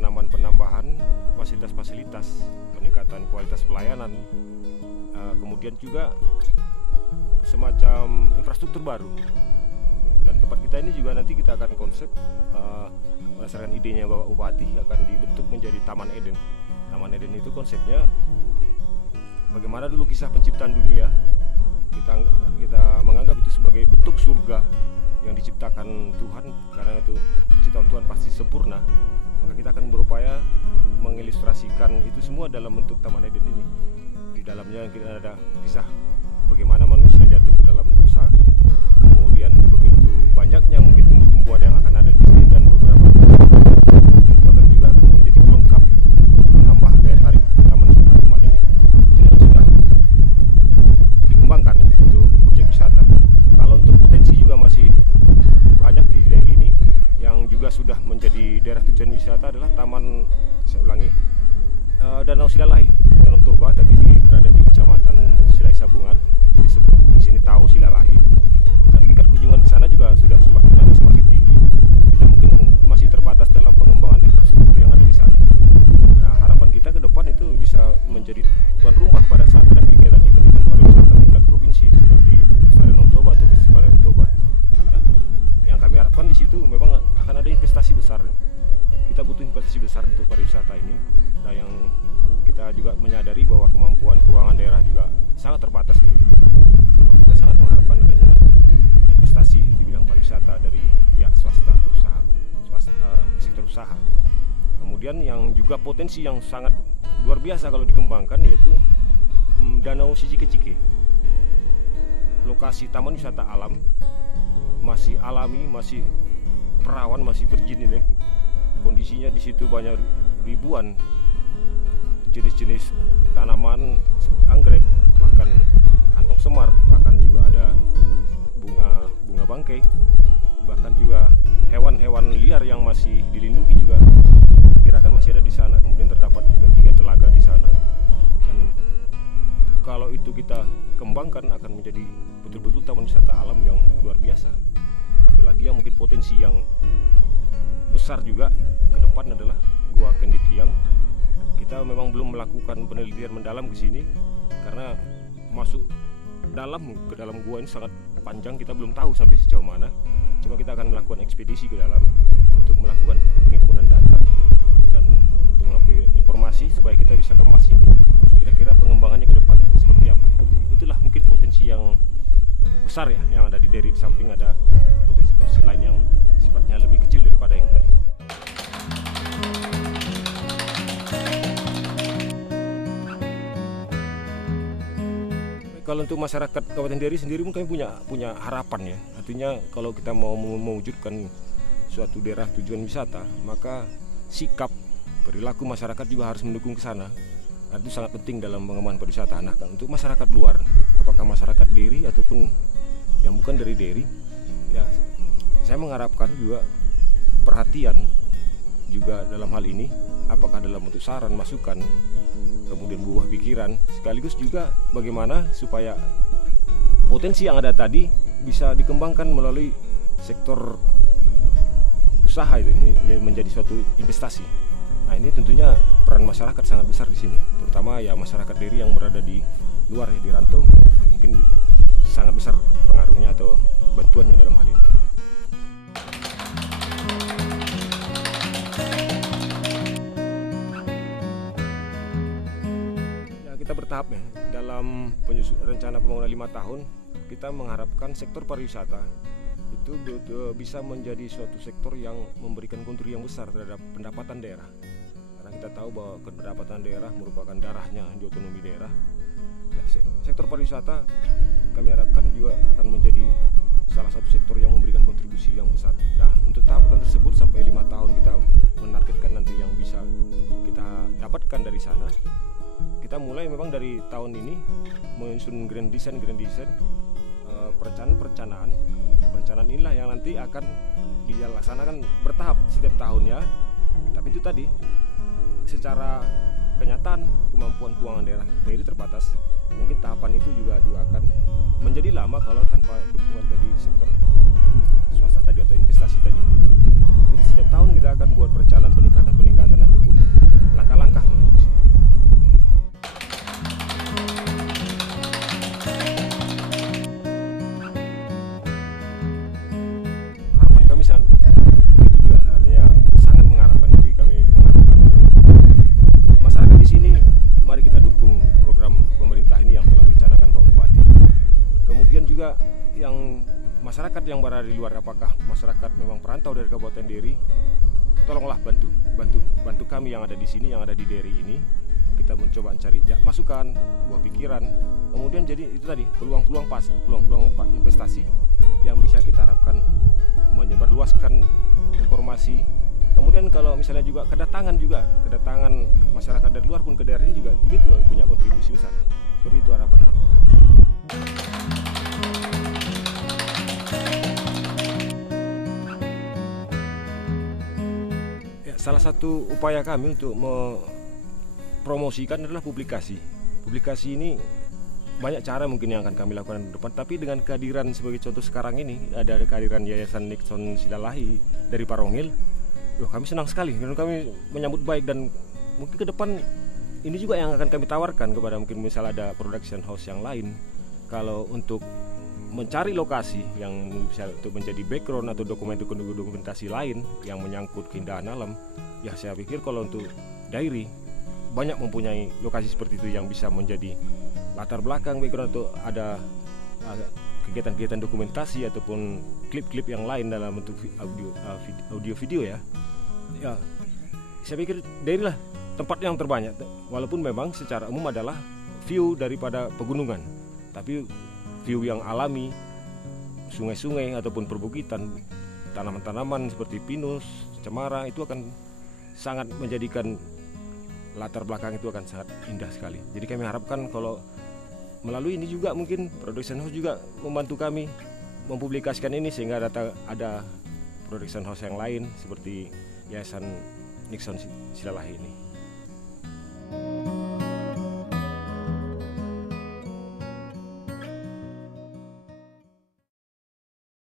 penambahan fasilitas-fasilitas, peningkatan kualitas pelayanan, kemudian juga semacam infrastruktur baru. Dan tempat kita ini juga nanti kita akan konsep berdasarkan idenya Bapak Bupati akan dibentuk menjadi Taman Eden. Taman Eden itu konsepnya bagaimana dulu kisah penciptaan dunia, kita menganggap itu sebagai bentuk surga yang diciptakan Tuhan, karena itu ciptaan Tuhan pasti sempurna. Maka kita akan berupaya mengilustrasikan itu semua dalam bentuk Taman Eden ini. Di dalamnya kita ada kisah bagaimana manusia jatuh ke dalam dosa, kemudian begitu banyaknya mungkin tumbuh-tumbuhan yang akan ada di sini, dan beberapa itu akan menjadi pelengkap menambah daya tarik Taman Wisata Tuman ini. Itu yang sudah dikembangkan ya, untuk objek wisata. Kalau untuk potensi juga masih banyak di daerah ini. Yang juga sudah menjadi daerah tujuan wisata adalah Taman, saya ulangi, Danau Silalahi, Danau Toba, tapi berada di Kecamatan Silai Sabungan. Itu disebut di sini Tahu Silalahi. Dan tingkat kunjungan ke sana juga sudah semakin lama semakin tinggi. Kita mungkin masih terbatas dalam pengembangan infrastruktur yang ada di sana. Nah, harapan kita ke depan itu bisa menjadi tuan rumah pada saat ada kegiatan event-event pariwisata tingkat provinsi seperti Festival Danau Toba atau Festival Danau Toba. Nah, yang kami harapkan di situ memang akan ada investasi besar. Kita butuh investasi besar untuk pariwisata ini. Nah, yang kita juga menyadari bahwa kemampuan keuangan daerah juga sangat terbatas untuk itu. Kita sangat mengharapkan adanya investasi di bidang pariwisata dari pihak swasta, sektor usaha. Kemudian yang juga potensi yang sangat luar biasa kalau dikembangkan yaitu Danau Sicike-Cike. Lokasi taman wisata alam, masih alami, masih perawan, masih virgin ini. Kondisinya di situ banyak ribuan jenis-jenis tanaman seperti anggrek, bahkan kantong semar, bahkan juga ada bunga bangkai, bahkan juga hewan-hewan liar yang masih dilindungi juga kira-kira masih ada di sana. Kemudian terdapat juga 3 telaga di sana, dan kalau itu kita kembangkan akan menjadi betul-betul taman wisata alam yang luar biasa. Satu lagi yang mungkin potensi yang besar juga ke depan adalah Gua Kendit Liang. Kita memang belum melakukan penelitian mendalam ke sini karena masuk ke dalam gua ini sangat panjang, kita belum tahu sampai sejauh mana. Cuma kita akan melakukan ekspedisi ke dalam untuk melakukan pengimpunan data dan untuk mengambil informasi supaya kita bisa kemas ini kira-kira pengembangannya ke depan seperti apa. Itulah mungkin potensi yang besar ya yang ada di Deri. Di samping ada potensi-potensi lain yang sifatnya lebih kecil daripada yang tadi. Kalau untuk masyarakat Kabupaten Deri sendiri mungkin punya harapan ya. Artinya kalau kita mau mewujudkan suatu daerah tujuan wisata, maka sikap perilaku masyarakat juga harus mendukung ke sana. Itu sangat penting dalam pengembangan pariwisata. Nah, untuk masyarakat luar, apakah masyarakat Deri ataupun yang bukan dari Deri, ya saya mengharapkan juga perhatian juga dalam hal ini, apakah dalam bentuk saran, masukan, kemudian buah pikiran, sekaligus juga bagaimana supaya potensi yang ada tadi bisa dikembangkan melalui sektor usaha itu menjadi suatu investasi. Nah, ini tentunya peran masyarakat sangat besar di sini, terutama ya masyarakat Deri yang berada di luar ya, di rantau, mungkin sangat besar pengaruhnya atau bantuannya dalam hal ini. Kita bertahap ya, dalam rencana pembangunan 5 tahun kita mengharapkan sektor pariwisata itu bisa menjadi suatu sektor yang memberikan kontribusi yang besar terhadap pendapatan daerah, karena kita tahu bahwa pendapatan daerah merupakan darahnya di otonomi daerah ya. Sektor pariwisata kami harapkan juga akan menjadi salah satu sektor yang memberikan kontribusi yang besar. Nah, untuk tahapan tersebut sampai 5 tahun kita menargetkan nanti yang bisa kita dapatkan dari sana. Kita mulai memang dari tahun ini menyusun grand design, perencanaan inilah yang nanti akan dilaksanakan bertahap setiap tahunnya. Tapi itu tadi secara kenyataan kemampuan keuangan daerah Deri terbatas. Mungkin tahapan itu juga akan menjadi lama kalau tanpa dukungan tadi sektor swasta tadi atau investasi tadi. Tapi setiap tahun kita akan buat perencanaan peningkatan atau masyarakat yang berada di luar, apakah masyarakat memang perantau dari Kabupaten Deri, tolonglah bantu kami yang ada di sini, yang ada di Deri ini. Kita mencoba mencari masukan, buah pikiran, kemudian jadi itu tadi peluang-peluang investasi yang bisa kita harapkan menyebarluaskan informasi. Kemudian kalau misalnya juga kedatangan masyarakat dari luar pun ke daerahnya juga gitu, punya kontribusi besar. Seperti itu harapan kami. Ya, salah satu upaya kami untuk mempromosikan adalah publikasi. Publikasi ini banyak cara mungkin yang akan kami lakukan di depan, tapi dengan kehadiran sebagai contoh sekarang ini, ada kehadiran Yayasan Nixon Silalahi dari Parongil, kami senang sekali dan kami menyambut baik, dan mungkin ke depan ini juga yang akan kami tawarkan kepada mungkin misal ada production house yang lain, kalau untuk mencari lokasi yang bisa untuk menjadi background atau dokumentasi lain yang menyangkut keindahan alam, ya saya pikir kalau untuk Dairi banyak mempunyai lokasi seperti itu yang bisa menjadi latar belakang background atau ada kegiatan-kegiatan dokumentasi ataupun klip-klip yang lain dalam bentuk audio video ya. Ya, saya pikir Dairi lah tempat yang terbanyak, walaupun memang secara umum adalah view daripada pegunungan, tapi view yang alami, sungai-sungai ataupun perbukitan, tanaman-tanaman seperti pinus, cemara, itu akan sangat menjadikan latar belakang itu akan sangat indah sekali. Jadi kami harapkan kalau melalui ini juga mungkin production house juga membantu kami mempublikasikan ini, sehingga ada production house yang lain seperti Yayasan Nixon Silalahi ini.